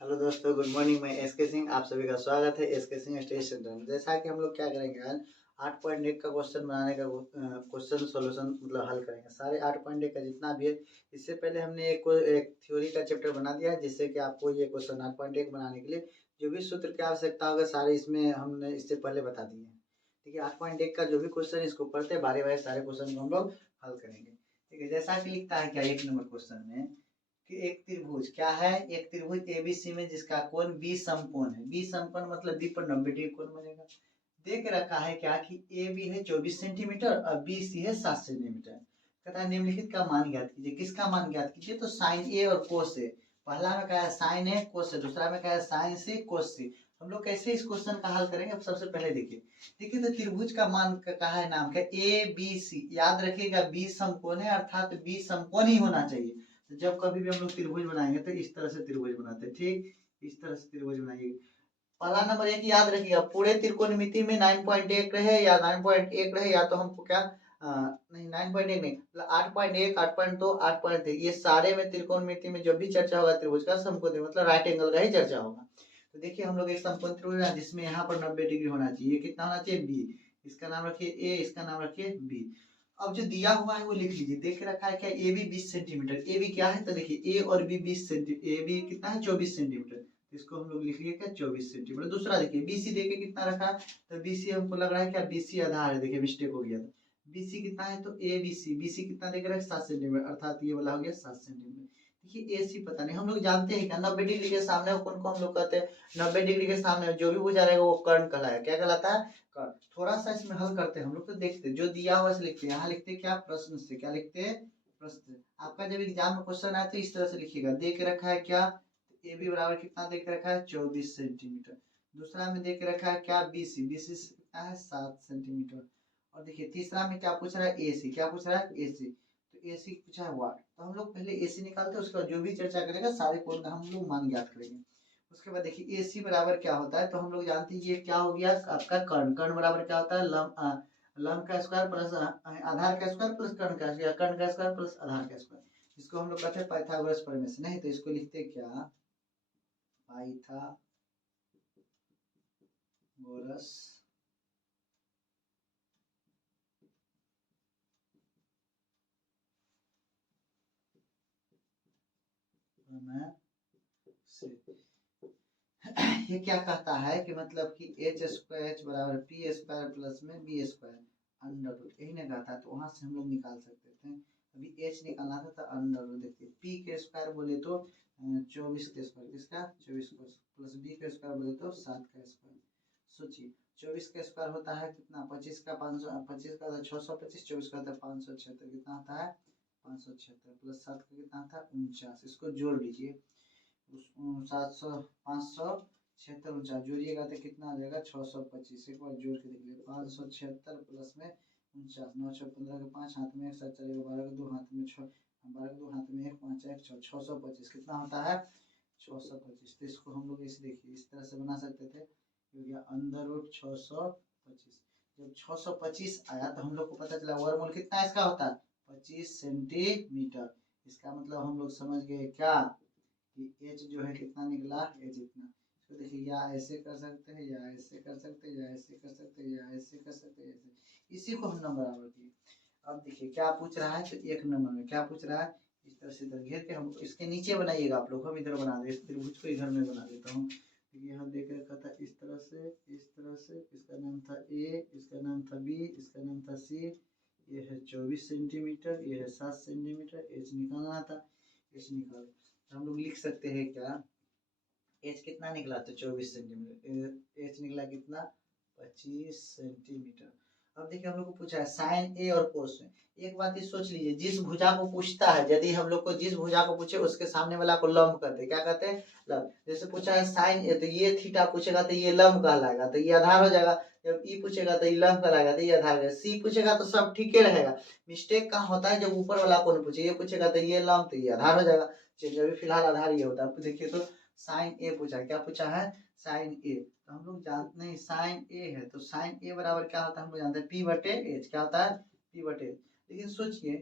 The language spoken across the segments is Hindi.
हेलो दोस्तों, गुड मॉर्निंग। मैं एस के सिंह, आप सभी का स्वागत है एस के सिंह स्टडी सेंटर में। जैसा कि हम लोग क्या करेंगे आज 8.1 का क्वेश्चन बनाने का क्वेश्चन सॉल्यूशन मतलब हल करेंगे। सारे 8.1 का जितना भी है, इससे पहले हमने एक थ्योरी का चैप्टर बना दिया है, जिससे कि आपको ये क्वेश्चन 8.1 बनाने के लिए जो भी सूत्र की आवश्यकता होगा सारे इसमें हमने इससे पहले बता दिए हैं। ठीक है, 8.1 का जो भी क्वेश्चन इसको पढ़ते बारी बारी सारे क्वेश्चन को हम लोग हल करेंगे। ठीक है, जैसा कि लिखता है क्या 1 नंबर क्वेश्चन में कि एक त्रिभुज क्या है, एक त्रिभुज एबीसी में जिसका कोण बी समकोण है। बी समकोण मतलब बी पर 90 डिग्री कोण बनेगा। देख रखा है क्या कि ए बी है 24 सेंटीमीटर और बी सी है 7 सेंटीमीटर। कहता है निम्नलिखित का मान ज्ञात कीजिए। किसका मान ज्ञात कीजिए? तो साइन ए और कोस ए। पहला में कहा है साइन ए कोस ए, दूसरा में कहा है साइन सी कोस सी। हम लोग कैसे इस क्वेश्चन का हल करेंगे? अब सबसे पहले देखिए तो त्रिभुज का मान का कहा है, नाम का ए बी सी। याद रखिएगा बी समकोण है, अर्थात बी समकोण ही होना चाहिए। तो जब कभी भी हम लोग त्रिभुज बनाएंगे तो इस तरह से त्रिभुज बनाते हैं। ठीक, इस तरह से त्रिभुज बनाइए। पहला नंबर एक याद रखिएगा, पूरे त्रिकोणमिति में 9.1 रहे या 9.1 रहे, या तो हमको क्या नहीं 9.1 नहीं मतलब 8.1 8.2 8.3, ये सारे में त्रिकोणमिति में जो भी चर्चा होगा त्रिभुज का समकोण मतलब राइट एंगल का ही चर्चा होगा। तो देखिए हम लोग एक समकोण त्रिभुज है जिसमें यहाँ पर 90 डिग्री होना चाहिए। कितना होना चाहिए? बी। इसका नाम रखिए ए, इसका नाम रखिए बी। अब जो दिया हुआ है वो लिख लीजिए। देख रखा है क्या A B 20 centimetre. A B क्या है? तो देखिए ए और बी 20 सेंटीमीटर। ए बी कितना है? 24 सेंटीमीटर। इसको हम लोग लिख लिए क्या? 24 सेंटीमीटर। दूसरा देखिए बीसी देके कितना रखा है? तो बीसी हमको लग रहा है क्या बीसी आधार है। देखिए मिस्टेक हो गया था। बीसी कितना है? तो ए बीसी, बीसी कितना देख रहा है? 7 सेंटीमीटर, अर्थात ये वाला हो गया 7 सेंटीमीटर। देखिए ए सी पता नहीं, हम लोग जानते हैं क्या 90 डिग्री के सामने कौन को हम लोग कहते हैं? 90 डिग्री के सामने जो भी भुजा रहेगा वो कर्ण कहलाएगा। क्या कहलाता है? कर्ण। थोड़ा सा इसमें हल करते हैं हम लोग, तो देखते हैं जो दिया हुआ से लिखते हैं। यहाँ लिखते क्या? प्रश्न से। क्या लिखते हैं? प्रश्न। आपका जब एग्जाम में क्वेश्चन आए तो इस तरह से लिखिएगा। देख रखा है क्या? ए बी बराबर कितना देख रखा है? 24 सेंटीमीटर। दूसरा में देख रखा है क्या? बीसी, बीसी कितना है? 7 सेंटीमीटर। और देखिए तीसरा में क्या पूछ रहा है? ए सी। क्या पूछ रहा है? ए सी। तो ए सी पूछा है वाट। तो हम लोग पहले ए सी निकालते हैं, उसके बाद जो भी चर्चा करेगा सारे कोण का हम लोग मान ज्ञात करेंगे। उसके बाद देखिए ए सी बराबर क्या होता है? तो हम लोग जानते हैं ये क्या हो गया आपका कर्ण। कर्ण बराबर क्या होता है? लंब का स्क्वायर प्लस आधार का स्क्वायर प्लस कर्ण का स्क्वायर, कर्ण का स्क्वायर प्लस आधार का स्क्वायर। इसको हम लोग कहते हैं पाइथागोरस प्रमेय। नहीं तो इसको लिखते क्या? पाइथागोरस प्रमेय से ये क्या कहता है कि मतलब कि एच स्क्वायर एच बराबर पी स्क्वायर प्लस में बी स्क्वायर अंडर रूट, यही ना कहता है। तो वहां से हम लोग निकाल सकते थे। अभी एच निकालना था तो अंडर रूट। देखिए पी के स्क्वायर बोले तो 24 के स्क्वायर, किसका? 24 को, प्लस बी के स्क्वायर बोले तो 7 का स्क्वायर। सोचिए 24 का स्क्वायर होता है कितना? 25 का 500, 25 का 625, 24 का 576, कितना होता है? 576 प्लस 7 का कितना था? 49। इसको जोड़ लीजिए। 700 576 49 जोड़िएगा तो कितना आ जाएगा? 625। एक बार जोड़ के देखिए 576 प्लस में 49, 9 6 15 के 5 हाथ में 1 7 चलेगा, 12 के 2 हाथ में 6, 12 के 2 हाथ में 1 5 1 6, 625 कितना होता है? 625। तो इसको हम लोग इसे देखिए इस तरह से बना सकते थे, हो गया अंडर रूट 625। जब 625 आया तो हम लोग को पता चला वर्गमूल कितना इसका होता है? 25 सेंटीमीटर। इसका मतलब हम लोग समझ गए क्या कि एच जो है कितना निकला? एच इतना। तो देखिए या ऐसे कर सकते हैं, या ऐसे कर सकते हैं, या ऐसे कर सकते हैं, या ऐसे कर सकते हैं, ऐसे। इसी को हमने बराबर किए। अब देखिए क्या पूछ रहा है? तो 1 नंबर में क्या पूछ रहा है? इस तरह से इधर घेर के हम इसके नीचे बनाइएगा आप लोग। हम इधर बना दे, इस त्रिभुज को इधर में बना देता हूँ। यहाँ देख रखा था इस तरह से, इस तरह से। इसका नाम था ए, इसका नाम था बी, इसका नाम था सी। ये है 24 सेंटीमीटर, ये है 7 सेंटीमीटर। एच निकालना था, एच निकाल। हम लोग लिख सकते हैं क्या? एच कितना निकला? तो 24 सेंटीमीटर। एच निकला कितना? 25 सेंटीमीटर। अब देखिए हम लोग को पूछा है साइन ए और कोस में। एक बात ये सोच लीजिए, जिस भुजा को पूछता है, यदि हम लोग को जिस भुजा को पूछे उसके सामने वाला को लंब कहते हैं। क्या कहते हैं? लंब। जैसे पूछा है साइन ए, तो ये थीटा पूछेगा तो ये लंब कहलाएगा, तो ये आधार हो जाएगा। जब ई पूछेगा तो ये लंब कहलाएगा, तो ये आधार है। सी पूछेगा तो सब ठीक ही रहेगा। मिस्टेक कहाँ होता है? जब ऊपर वाला को नहीं पूछे, ये पूछेगा तो ये लंब, तो ये आधार हो जाएगा। चलिए अभी फिलहाल आधार ये होता है। आपको देखिए तो साइन ए पूछा, क्या पूछा है? साइन ए। तो हम लोग जानते नहीं साइन ए है, तो साइन ए बराबर क्या होता है? हम लोग जानते हैं पी बटे एच। क्या होता है? पी बटे एच। लेकिन सोचिए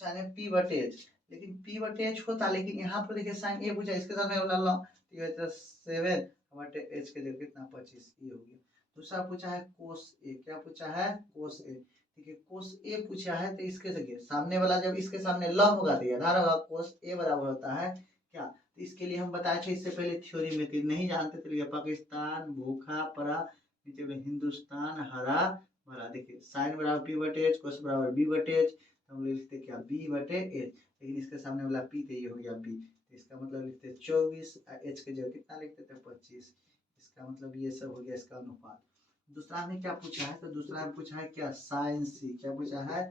साइन पी बटे एच, लेकिन पी बटे एच होता, लेकिन यहाँ पर देखिए साइन ए पूछा, इसके सामने वाला लो तो ये होता 7 बटे एच के जगह कितना 25, ये हो गया। दूसरा पूछा है कोस ए, क्या पूछा है कोस ए, ठीक है कोस ए पूछा है तो इसके देखिए सामने वाला जब इसके सामने लंब होगा तो ये आधार होगा, कोस ए बराबर होता है क्या, तो इसके लिए हम बताए थे इससे पहले थ्योरी में कि नहीं जानते थे, पाकिस्तान भूखा पड़ा, नीचे में हिंदुस्तान हरा भरा, देखिए साइन बराबर पी बटे एच, कोस बराबर बी बटे एच, तो हम लिखते क्या बी बटे एच, लेकिन इसके सामने वाला पी तो ये हो गया बी, तो इसका मतलब लिखते 24, एच के जगह कितना लिखते थे 25, इसका मतलब ये सब हो गया इसका अनुपात। दूसरा में क्या पूछा है, तो दूसरा में पूछा है क्या साइन सी, क्या पूछा है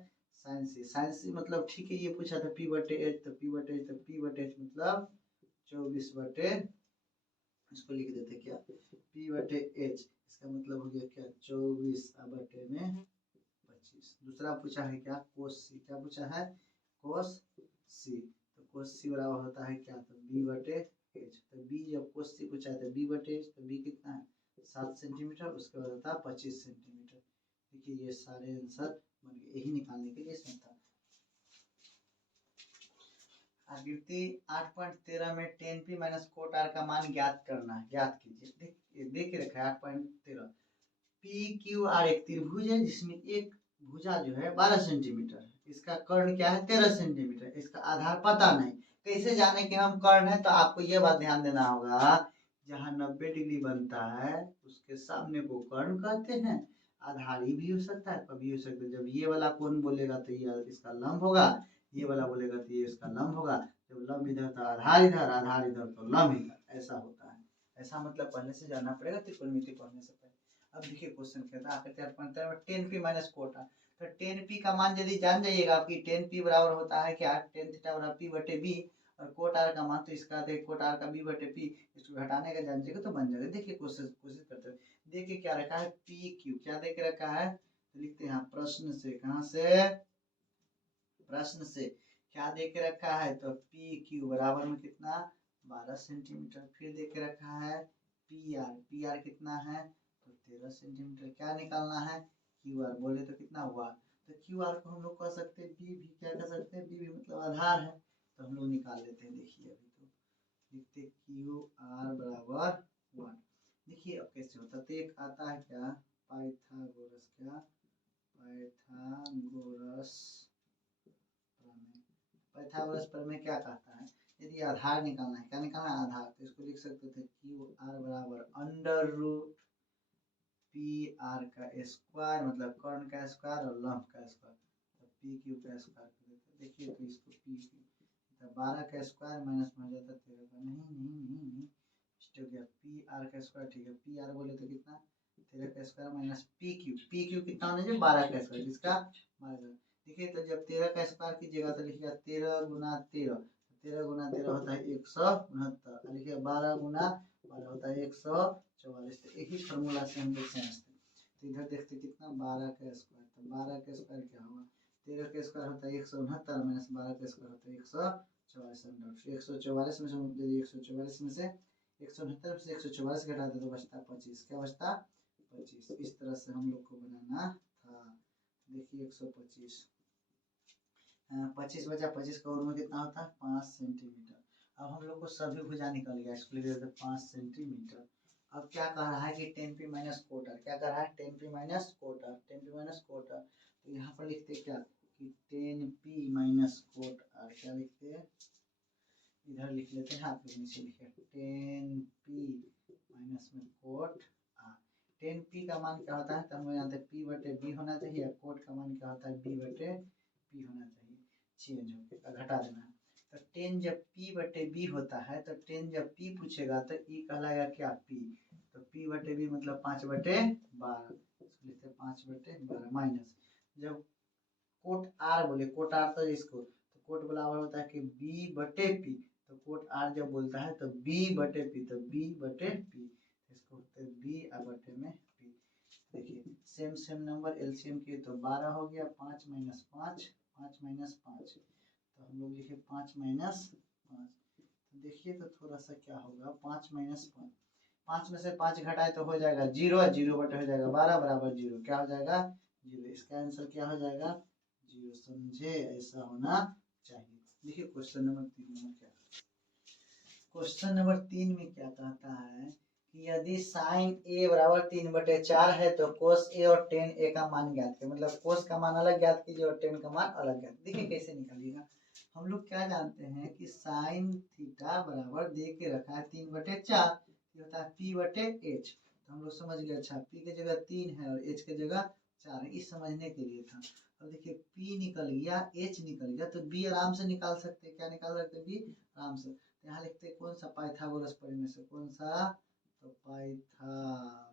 साइन सी, साइन सी मतलब ठीक है ये पूछा था पी बटे एच, तो पी बटे एच, तो पी बटे एच मतलब 24 बटे, इसको लिख देते क्या पी बटे एच, इसका मतलब हो गया क्या 24 बटे में 25। दूसरा पूछा है क्या कोस सी, क्या पूछा है कोस सी, तो कोस सी बराबर होता है क्या, तो बी बटे एच, तो बी जब कोस सी पूछा है तो बी बटे एच, तो बी कितना है 7 सेंटीमीटर, उसके बाद होता है 25 सेंटीमीटर। देखिए ये सारे आंसर बन गए, यही निकालने के लिए इसमें था। आकृति 8.13 में tan p minus cot r का मान ज्ञात करना है, ज्ञात कीजिए। देख के रखा है 8.13, पी क्यू आर एक त्रिभुज है जिसमें एक भुजा जो है 12 सेंटीमीटर है, इसका कर्ण क्या है 13 सेंटीमीटर, इसका आधार पता नहीं, कैसे जाने कि हम कर्ण है, तो आपको यह बात ध्यान देना होगा जहाँ 90 डिग्री बनता है उसके सामने को कर्ण कहते हैं, आधारी भी हो सकता है कभी हो सकता है, जब ये वाला कोण बोलेगा तो ये इसका लंब होगा, ये वाला बोलेगा तो ये इसका लंब होगा, जब लंब इधर तो आधार इधर, आधार इधर तो लंब इधर, ऐसा होता है। ऐसा मतलब पहले से जानना पड़ेगा त्रिकोणमिति पढ़ने से पहले। अब देखिए क्वेश्चन कहता है टेन पी माइनस कोटा, तो टेन पी का मान यदि जान जाइएगा आपकी टेन पी बराबर होता है क्या टेन थीटा बराबर पी बटे बी, और कोट आर का मान तो इसका देख कोट आर का बी बटे पी, इसको घटाने का जान जाएगा तो बन जाएगा। देखिए कोशिश करते हैं, देखिए क्या रखा है पी क्यू, क्या देख रखा है, लिखते हैं प्रश्न से, कहाँ से प्रश्न से क्या देख रखा है, तो पी क्यू बराबर में कितना 12 सेंटीमीटर, फिर देख रखा है पी आर कितना है तो 13 सेंटीमीटर, क्या निकालना है क्यू आर, बोले तो कितना हुआ, तो क्यू आर को हम लोग कह सकते हैं बी भी, क्या कह सकते हैं बी भी मतलब आधार है, तो हम लोग निकाल लेते हैं। देखिए अभी तो लिखते क्यू आर बराबर 1, देखिए अब कैसे होता है, तो एक आता है क्या पाइथागोरस, क्या पाइथागोरस पाइथागोरस प्रमेय क्या कहता है, यदि आधार निकालना है, क्या निकालना है आधार, तो इसको लिख सकते थे क्यू आर बराबर अंडर रूट पी आर का स्क्वायर, मतलब कर्ण का स्क्वायर और लंब का स्क्वायर, तो पी क्यू का स्क्वायर कर देते। देखिए तो इसको पी क्यू तो 12 का स्क्वायर माइनस में हो जाता 13 का, नहीं हो गया पी आर का स्क्वायर, ठीक है पी आर बोले तो कितना 13 का स्क्वायर माइनस पी क्यू कितना होना चाहिए 12 का स्क्वायर, जिसका 12। देखिए तो जब 13 का स्क्वायर कीजिएगा तो लिखिएगा 13 गुना 13, 13 गुना 13 होता है 169, लिखिए 12 गुना 12 होता है 144, तो यही फार्मूला से हम लोग समझते हैं। तो इधर देखते कितना 12 का स्क्वायर, तो 12 का स्क्वायर क्या होगा 13 का स्क्वायर होता है 169 माइनस 12 का स्क्वायर होता है 144, 144 में से 144 में से 169 से 144 घटा दे तो बचता 25, क्या बचता 25, इस तरह से हम लोग को बनाना था। देखिए 125 25 बचा, 25 का और में कितना होता है 5 सेंटीमीटर। अब हम लोग को सभी भुजा निकल गया, इसको लिख देते 5 सेंटीमीटर। अब क्या कह रहा है कि टेन पी माइनस कोटर, क्या कह रहा है tan P minus cot R, tan P minus cot R, तो यहाँ पर लिखते क्या कि tan P minus cot R, क्या लिखते हैं इधर लिख लेते हैं, आप लोग नीचे लिखे टेन पी माइनस में कोट आर, टेन पी का मान क्या होता है तो हमें जानते हैं पी बटे बी होना चाहिए, कोट का मान क्या होता है बी बटे पी होना चाहिए, चेंज हो घटा देना है। तो टेन जब p बटे b होता है, तो टेन जब p पूछेगा तो e कहलाएगा क्या p, तो p बटे b मतलब 5 बटे 12, लिखते 5 बटे 12 माइनस, जब कोट r बोले कोट r तो इसको तो कोट बराबर होता है कि b बटे p, तो कोट r जब बोलता है तो b बटे p, तो b बटे p, इसको होते b बटे में p। देखिए सेम नंबर एलसीएम किए तो 12 हो गया, 5 माइनस 5, 5 माइनस 5, तो हम लोग लिखे 5 माइनस 5, तो देखिए तो थोड़ा सा क्या होगा 5 माइनस 5, 5 में से 5 घटाए तो हो जाएगा 0, 0 बटे हो जाएगा 12 बराबर 0, क्या हो जाएगा 0, इसका आंसर क्या हो जाएगा 0, समझे ऐसा होना चाहिए। देखिए क्वेश्चन नंबर 3 में क्या, क्वेश्चन नंबर 3 में क्या कहता है कि यदि साइन ए बराबर 3/4 है तो कोस ए और टेन ए का मान ज्ञात करें। मतलब कोस का मान अलग ज्ञात कीजिए और टेन का मान अलग ज्ञात। देखिए कैसे निकालिएगा। हम लोग क्या जानते हैं कि साइन थीटा बराबर दे के रखा है 3/4, ये होता है p/h। तो हम लोग समझ गए। अच्छा, p के जगह 3 है और h के जगह 4 है, इस समझने के लिए था। अब देखिए p निकल गया, h निकल गया, तो b आराम से निकाल सकते हैं। क्या निकाल सकते हैं? b आराम से। तो यहाँ लिखते हैं कौन सा पाइथागोरस प्रमेय से, कौन सा? तो पाइथागोरस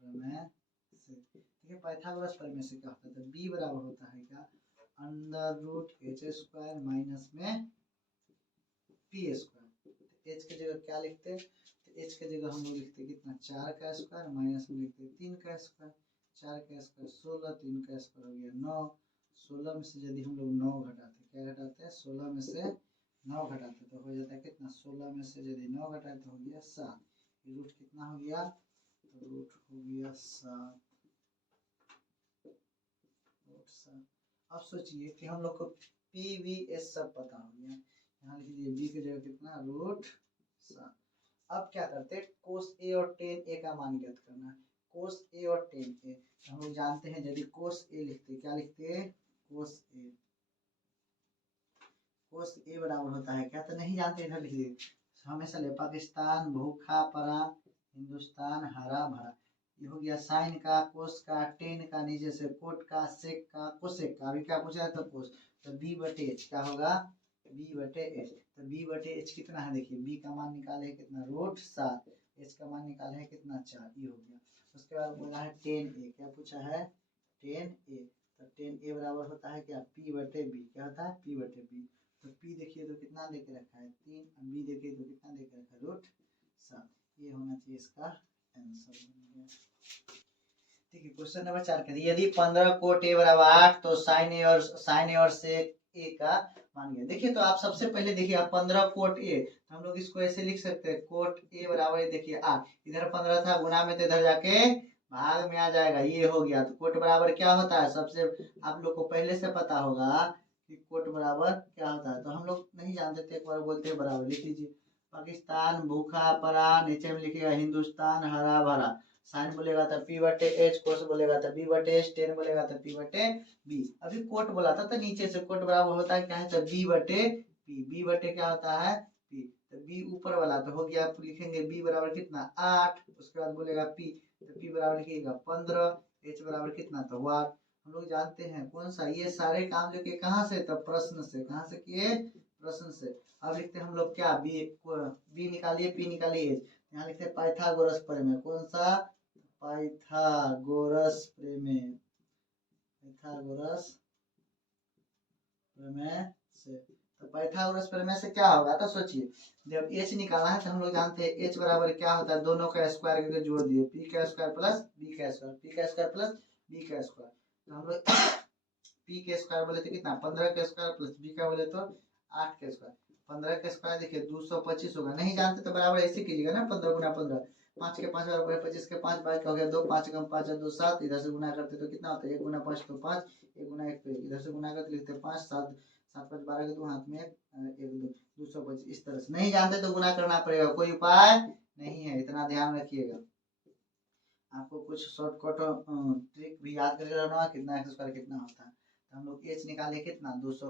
प्रमेय से। देखिए पाइथागोरस प्रमेय से क्या होता है? तो b बराबर होता है क्या? √h² माइनस में p²। h के जगह क्या लिखते हैं? तो h के जगह हम लोग लिखते हैं कितना? 4 का स्क्वायर माइनस में लिखते हैं 3 का स्क्वायर। 4 का स्क्वायर 16, 3 का स्क्वायर हो गया 9। 16 में से यदि हम लोग 9 घटाते, क्या घटाते हैं? 16 में से 9 घटाते तो हो जाता है कितना? 16 में से यदि 9 घटाए तो हो गया 7। रूट कितना हो गया? तो रूट हो गया 7। अब सोचिए कि हम लोग को पी वी एस सब पता हो गया। यहाँ लिख लीजिए बी की जगह कितना? √7। अब क्या करते हैं? कोस ए और टेन ए का मान ज्ञात करना है। कोस ए और टेन ए हम लोग जानते हैं। यदि कोस ए लिखते, क्या लिखते हैं? कोस ए। कोस ए बराबर होता है क्या? तो नहीं जानते, इधर लिख दिए। हमेशा ले पाकिस्तान भूखा पड़ा, हिंदुस्तान हरा भरा। ये हो गया साइन का, कोस का, टेन का, नीचे से कोट का, सेक का, कोसेक का। अभी क्या पूछा है? तो कोस। तो b/h क्या होगा? b/h। तो b/h कितना है? देखिए b का मान निकाले है कितना? √7। h का मान निकाले है कितना? 4। ये हो गया। उसके बाद बोला है टेन ए। क्या पूछा है? टेन ए। तो टेन ए बराबर होता है क्या? p/b। क्या होता है? p/b। तो p देखिए तो कितना देके रखा है? 3। b देखिए तो कितना देके रखा है? √7। ये होना चाहिए इसका आंसर बन गया। ठीक है, क्वेश्चन नंबर 4 का यदि 15 कोट ए बराबर 8 तो साइन ए और सेक ए का मान गया। देखिए तो आप सबसे पहले देखिए, आप 15 कोट ए, तो हम लोग इसको ऐसे लिख सकते हैं कोट ए बराबर देखिए 8, इधर 15 था, गुना में तो इधर जाके भाग में आ जाएगा। ये हो गया। तो कोट बराबर क्या होता है? सबसे आप लोग को पहले से पता होगा कि कोट बराबर क्या होता है। तो हम लोग नहीं जानते थे, एक बार बोलते हैं बराबर। लिख लीजिए पाकिस्तान भूखा पड़ा, नीचे में लिखिएगा हिंदुस्तान हरा भरा। साइन बोलेगा तो p/h, कोस बोलेगा तो b/h, टेन बोलेगा तो p/b। अभी कोट बोला था तो नीचे से कोट बराबर होता है क्या है? तो b/p। b/ क्या होता है? p। तो b ऊपर वाला तो हो गया। आप लिखेंगे b बराबर कितना? 8। उसके बाद बोलेगा p, तो p बराबर लिखिएगा 15। h बराबर कितना? तो वाट। हम लोग जानते हैं कौन सा? ये सारे काम जो किए कहाँ से? तो प्रश्न से। कहाँ से किए? प्रश्न से। अब लिखते हैं हम लोग क्या? b निकालिए, p निकालिए, यहाँ लिखते हैं पाइथागोरस प्रमेय। कौन सा? पाइथागोरस प्रमेय। पाइथागोरस प्रमेय से। तो पाइथागोरस प्रमेय से क्या होगा? तो सोचिए, जब h निकालना है तो हम लोग जानते हैं h बराबर क्या होता है? दोनों का स्क्वायर करके जोड़ दिए, p का स्क्वायर प्लस b का स्क्वायर, p का स्क्वायर प्लस b का स्क्वायर। तो हम लोग p के स्क्वायर बोले तो कितना? 15 का स्क्वायर प्लस b का बोले तो 8 का स्क्वायर। 15 का स्क्वायर देखिए 225 होगा। नहीं जानते तो बराबर ऐसे कीजिएगा ना, 15 गुना 15, 5 के 5 बराबर 25 के 5, 22 का हो गया 2, 5 कम 5 2 7। इधर से गुना करते तो कितना होता है? 1 गुना 5 तो 5, 1 गुना 1 तो 1। इधर से गुना करते लिखते 5 7 7 5 12 के 2 हाथ में 1 2 225। इस तरह से नहीं जानते तो गुना करना पड़ेगा, कोई उपाय नहीं है, इतना ध्यान रखिएगा। आपको कुछ शॉर्टकट ट्रिक भी याद करके रखना है, कितना x स्क्वायर कितना होता है। तो हम लोग h निकाले कितना? 200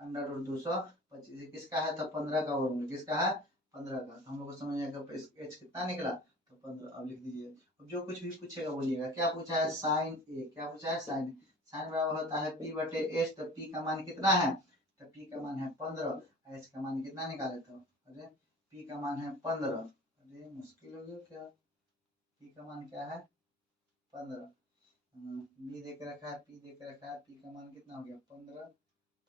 √225। किसका है? तो 15 का वर्गमूल। किसका है? 15 का। तो हम लोग को समझ आएगा h कितना निकला? तो 15। अब लिख दीजिए। अब जो कुछ भी पूछेगा बोलिएगा। क्या पूछा है? साइन ए। क्या पूछा है? साइन। साइन बराबर होता है p/h। तो p का मान कितना है? तो p का मान है 15। h का मान कितना निकाले? तो अरे p का मान है 15। अरे मुश्किल हो गया क्या? p का मान क्या है? 15। b देख रखा है, p देख रखा है, p का मान कितना हो गया? 15।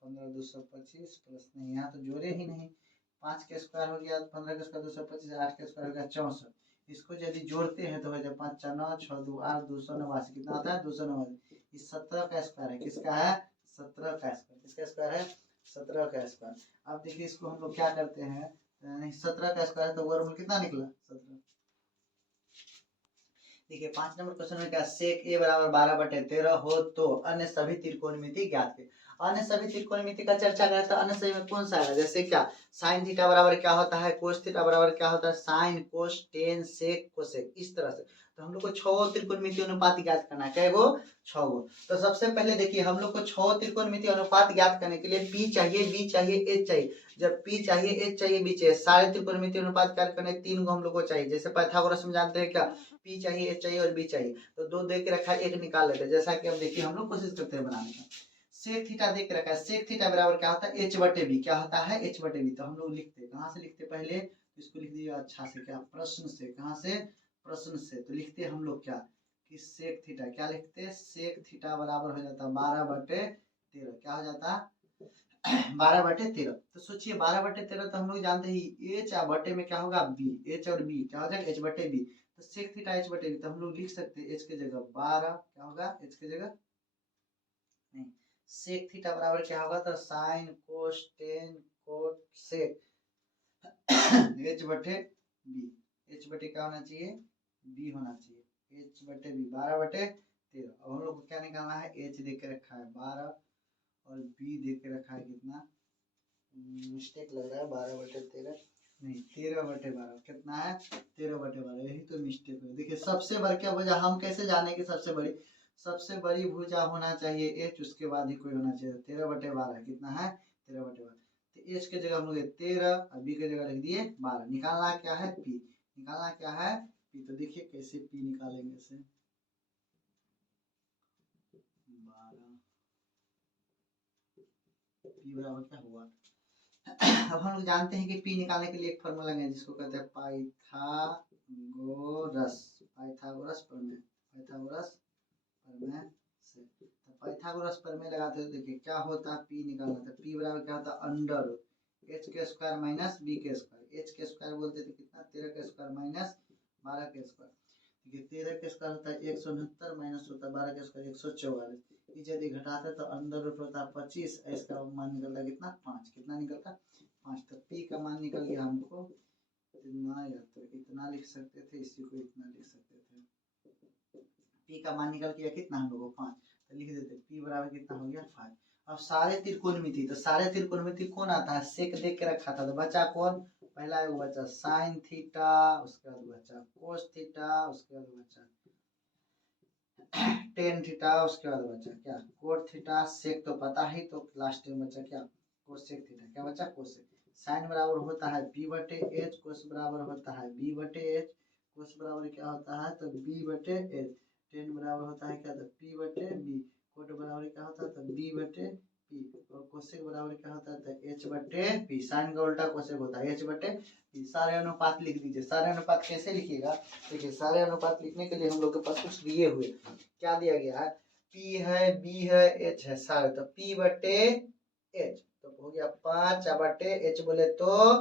15 225 प्लस नहीं, यहाँ तो जोड़े ही नहीं। 5 के स्क्वायर हो गया 15 का स्क्वायर 225, 8 के स्क्वायर हो गया 64। इसको यदि जोड़ते हैं तो हो जाए 5 4 9 6 2 8 289। कितना होता है? 289। इस 17 का स्क्वायर है। किसका है? 17 का स्क्वायर। किसका स्क्वायर है? 17 का स्क्वायर। अब देखिए इसको हम लोग क्या करते हैं, 17 का स्क्वायर तो वर्गमूल कितना निकला? 17। देखिए 5 नंबर क्वेश्चन में क्या, सेक ए बराबर 12/13 हो तो अन्य सभी त्रिकोणमिति ज्ञात है। अन्य सभी त्रिकोणमिति का चर्चा करें तो अन्य सभी में कौन सा है, जैसे क्या साइन थीटा बराबर क्या होता है, कोस थीटा बराबर क्या होता है, sine cos tan sec cosec, इस तरह से। तो हम लोग को 6 त्रिकोणमिति अनुपात ज्ञात करना है, क्या गो 6 गो। तो सबसे पहले देखिए हम लोग को 6 त्रिकोणमिति अनुपात ज्ञात करने के लिए पी चाहिए, बी चाहिए, एच चाहिए। जब पी चाहिए, एच चाहिए, बी चाहिए, सारे त्रिकोणमिति अनुपात ज्ञात करने 3 गो हम लोग को चाहिए। जैसे पाइथागोरस में जानते हैं क्या, पी चाहिए, एच चाहिए और बी चाहिए। तो 2 दे के रखा है, 1 निकाल लेते हैं। जैसा कि अब देखिए हम लोग कोशिश करते हैं बनाने का। सेक थीटा दे के रखा है, सेक थीटा बराबर क्या होता है, एच बटे बी। क्या होता है, एच बटे बी। तो हम लोग लिखते हैं, कहाँ से लिखते पहले, इसको लिख दिया अच्छा से, क्या प्रश्न से, कहाँ से, प्रश्न से। तो लिखते हम लोग क्या कि सेक थीटा, क्या लिखते हैं, सेक थीटा बराबर हो जाता 12/13। क्या हो जाता 12/13। तो सोचिए 12/13, तो हम लोग जानते हैं एच बटे में क्या होगा बी, एच और बी क्या हो जाएगा एच बटे बी। तो सेक थीटा एच बटे बी, तो हम लोग लिख सकते हैं एच के जगह 12, क्या होगा एच के जगह नहीं, सेक थीटा बराबर क्या होगा, तो sine cos tan cot sec H बटे बी। एच बटे क्या होना चाहिए, बी होना चाहिए, एच बटे बी 12/13। अब हम लोग को क्या निकालना है, एच दे के रखा है 12 और बी दे के रखा है कितना, मिस्टेक लग रहा है 12/13 नहीं 13/12। कितना है 13/12, यही तो मिस्टेक है। देखिए सबसे बड़ी क्या भुजा, हम कैसे जाने की सबसे बड़ी भुजा होना चाहिए एच, उसके बाद ही कोई होना चाहिए। 13/12 कितना है 13/12। तो एच के जगह हम लोग 13 और बी के जगह लिख दिए 12। निकालना क्या है पी, निकालना क्या है पी। तो देखिए कैसे पी निकालेंगे इसे, 12 पी बराबर क्या हुआ। अब हम लोग जानते हैं कि पी निकालने के लिए एक फॉर्मूला है जिसको कहते हैं पाइथागोरस, पाइथागोरस प्रमेय, पाइथागोरस प्रमेय से। तो पाइथागोरस प्रमेय लगाते हैं, देखिए क्या होता है पी निकालना था, पी बराबर क्या होता है अंडर एच के स्क्वायर माइनस बी के स्क्वायर। एच के स्क्वायर बोलते थे कितना 13 के स्क्वायर माइनस 12 के स्क्वायर। देखिए 13 के स्क्वायर होता है 169 माइनस होता है 12 के स्क्वायर 144। यदि घटाते तो अंडर रूट होता है 25, इसका मान निकलता है कितना 5, कितना निकलता 5। तो पी का मान निकल गया हमको इतना, या तो इतना लिख सकते थे, इसी को इतना लिख सकते थे। पी का मान निकल गया कितना हम लोग को 5। तो लिख देते पी बराबर कितना हो गया 5। अब सारे त्रिकोणमिति, तो सारे त्रिकोणमिति कौन आता है, सेक देख के रखा था। तो बचा कौन, पहला एगो बचा साइन थीटा, उसके बाद बचा कोस थीटा, उसके बाद बचा टेन थीटा, उसके बाद बचा क्या कोट थीटा, सेक तो पता ही, तो लास्ट में बचा क्या कोसेक थीटा। क्या बचा कोसेक। साइन बराबर होता है बी बटे एच, कोस बराबर होता है बी बटे एच, कोस बराबर क्या होता है तो बी बटे एच, टेन बराबर होता है क्या तो पी बटे बी, कोट बराबर क्या होता है तो बी बटे पी, और कोसेक बराबर क्या होता है तो एच बटे पी। साइन का उल्टा कोसेक होता है एच बटे पी। सारे अनुपात लिख दीजिए। सारे अनुपात कैसे लिखिएगा, देखिए सारे अनुपात लिखने के लिए हम लोग के पास कुछ दिए हुए, क्या दिया गया है, पी है, बी है, एच है सारे। तो पी बटे एच तो हो गया 5 बटे एच बोले तो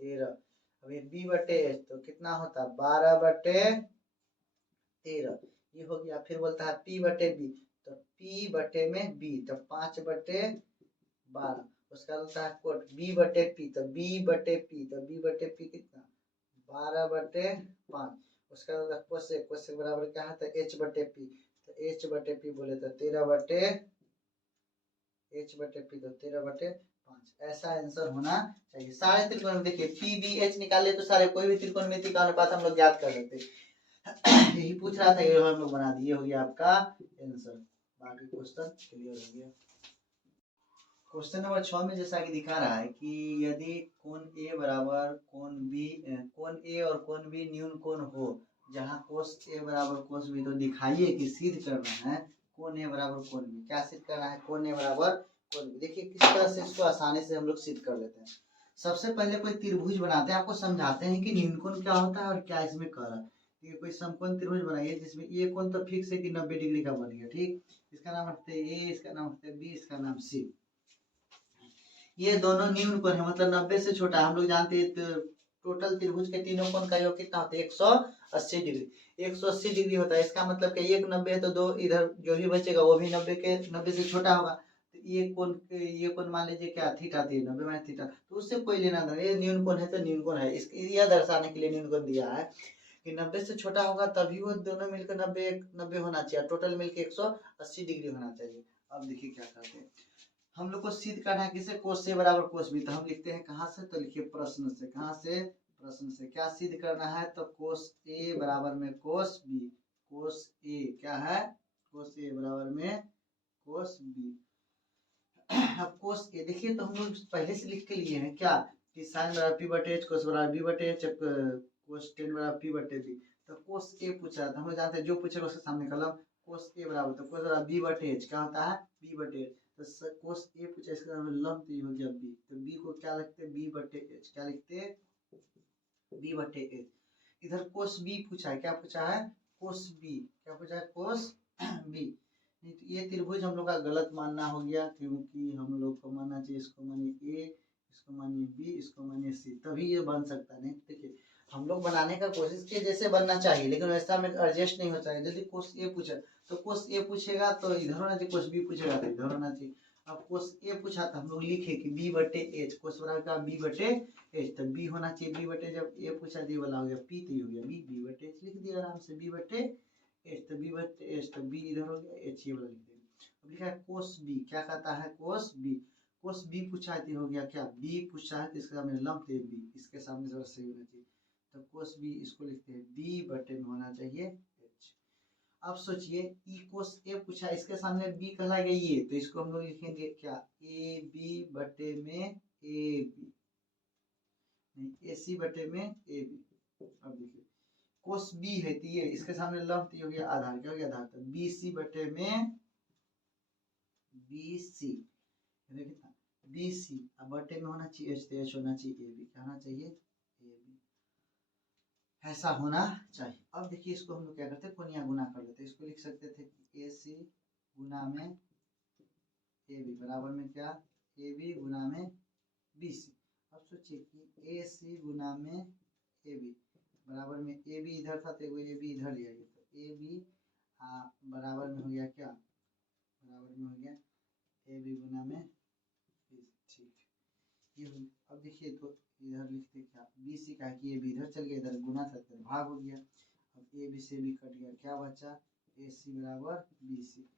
13। अभी बी बटे एच तो कितना होता 12/13, ये हो गया। फिर बोलता है पी बटे बी, तो पी बटे में बी तो 5/12। उसका होता है कोट बी बटे पी, तो बी बटे पी, तो बी बटे पी कितना 12/5। उसका होता है कोसेक, कोसेक बराबर क्या है तो एच बटे पी, तो एच बटे पी बोले तो 13/पी तो 13/5। ऐसा आंसर होना चाहिए। सारे त्रिकोण में देखिए पी बी एच निकाले तो सारे कोई भी त्रिकोणमिति का अनुपात हम लोग ज्ञात कर सकते। यही पूछ रहा था, ये हम लोग बना दिए, हो गया आपका आंसर। बाकी क्वेश्चन क्लियर हो गया। क्वेश्चन नंबर 6 में जैसा कि दिखा रहा है कि यदि कोण ए बराबर कोण बी, कोण ए और कोण बी न्यून कोण हो जहाँ कोस ए बराबर कोस बी, तो दिखाइए कि सिद्ध करना है कोण ए बराबर कोण बी। क्या सिद्ध करना है, कोण ए बराबर कोण बी। देखिए किस तरह से इसको आसानी से हम लोग सिद्ध कर लेते हैं। सबसे पहले कोई त्रिभुज बनाते हैं, आपको समझाते हैं कि न्यून कोण क्या होता है और क्या इसमें कर रहा है। ठीक है, कोई समकोण त्रिभुज बनाइए जिसमें ये कोण तो फिक्स है कि 90 डिग्री का बन गया। ठीक, इसका नाम रखते हैं ए, इसका नाम रखते हैं बी, इसका नाम सी। ये दोनों न्यून कोण है, मतलब 90 से छोटा। हम लोग जानते हैं टोटल त्रिभुज के तीनों कोण का योग कितना होता है 180 डिग्री। 180 डिग्री होता है, इसका मतलब कि एक 90 है तो दो इधर जो भी बचेगा वो भी 90 से छोटा होगा। तो ये कोण मान लीजिए क्या थीटा, 90 माइनस थीटा, तो उससे कोई लेना देना, ये न्यून कोण है तो न्यून कोण है। इसके यह दर्शाने के लिए न्यून कोण दिया है। कि 90 से छोटा होगा तभी वो दोनों मिलकर 90 होना चाहिए, टोटल मिलकर 180 डिग्री होना चाहिए। अब देखिए क्या करते हैं, हम लोग को सिद्ध करना है किसे, कोस ए बराबर कोस बी। तो हम लिखते हैं कहाँ से, तो लिखिए प्रश्न से। कहाँ से, प्रश्न से। क्या सिद्ध करना है, तो कोस ए बराबर में कोस बी। कोस ए क्या है, कोस ए बराबर में कोस बी। अब कोस ए देखिए, तो हम लोग पहले से लिख के लिए हैं क्या, कि साइन बराबर पी बटे एच, कोस बराबर बी बटे एच, कोस टेन बराबर पी बटे बी। तो कोस ए पूछा था, हम लोग जानते हैं जो पूछेगा उसके सामने कलम। कोस ए बराबर, तो कोस बराबर बी बटे एच क्या होता है, बी बटे एच। तो कोस ए पूछा, इसका लंब तो हो गया बी, तो बी को क्या लिखते, बी बटे एच। क्या लिखते, बी बटे एच। इधर कोस बी पूछा है, क्या पूछा है, कोस बी। क्या पूछा है, कोस बी। नहीं तो ये त्रिभुज हम लोग का गलत मानना हो गया, क्योंकि हम लोग को मानना चाहिए इसको मानिए ए, इसको मानिए बी, इसको मानिए सी, तभी ये बन सकता है। नहीं देखिए, हम लोग बनाने का कोशिश किए जैसे बनना चाहिए, लेकिन वैसा में एडजस्ट नहीं होता है। यदि कोस ए पूछा तो कोस ए पूछेगा तो इधर होना चाहिए, कोस बी पूछेगा तो इधर होना चाहिए। अब कोस ए पूछा तो हम लोग लिखे कि बी बटे एच, कोस बराबर का बी बटे एच, तो बी होना चाहिए बी बटे, जब ए पूछा दी वाला हो गया पी, तो ये हो गया बी, बी बटे एच लिख दिया आराम से, बी बटे एच। तो बी बटे एच, तो बी इधर हो गया, एच ये वाला लिख देंगे। अब लिखा है कोस बी, क्या कहता है, कोस बी। कोस बी पूछा है तो हो गया क्या, बी पूछा है तो इसका सामने लंब थे बी, इसके सामने जरा सही होना चाहिए। तो कोस बी इसको लिखते हैं बी बटे में होना चाहिए एच। अब सोचिए ई कोस ए पूछा, इसके सामने बी कहलाएगा ये, तो इसको हम लोग लिखेंगे क्या, ए बी बटे में ए बी, नहीं ए सी बटे में ए बी। अब देखिए कोस बी है तो ये, इसके सामने लंब तो हो गया आधार, क्या हो गया आधार, तो बी सी बटे में बी सी, कितना बी सी, अब बटे में होना चाहिए एच, तो एच होना चाहिए ए बी, क्या होना चाहिए ए बी, ऐसा होना चाहिए। अब देखिए इसको हम लोग क्या करते हैं, कोनिया गुना कर लेते हैं। इसको लिख सकते थे ए सी गुना में ए बी बराबर में क्या, ए बी गुना में बी सी। अब सोचिए कि ए सी गुना में ए बी बराबर में, ए बी इधर था तो ए बी इधर ले आइए, तो ए बी बराबर में हो गया क्या, बराबर में हो गया ए बी गुना में बी, ठीक ये हो। अब देखिए तो इधर लिखते क्या, बी सी का कि ए बी इधर चल गया, इधर गुना था तो भाग हो गया। अब ए बी से भी कट गया, क्या बचा, ए सी बराबर बी सी।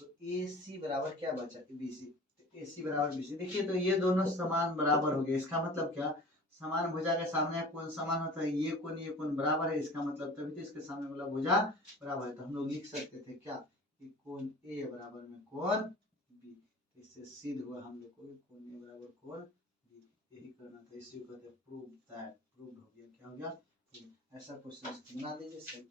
तो ए सी बराबर क्या बचा, बी सी, तो ए सी बराबर बी सी। देखिए तो ये दोनों समान बराबर हो गए, इसका मतलब क्या, समान भुजा के सामने कौन समान होता है, ये कोण बराबर है, इसका मतलब तभी तो इसके सामने वाला भुजा बराबर है। तो हम लोग लिख सकते थे क्या, कि कोण ए बराबर में कोण बी। इससे सिद्ध हुआ हम लोग को कोण ए बराबर कोण बी, यही करना था। इसी को कहते हैं प्रूव दैट, प्रूव हो गया, क्या हो गया, ऐसा क्वेश्चन बना दीजिए।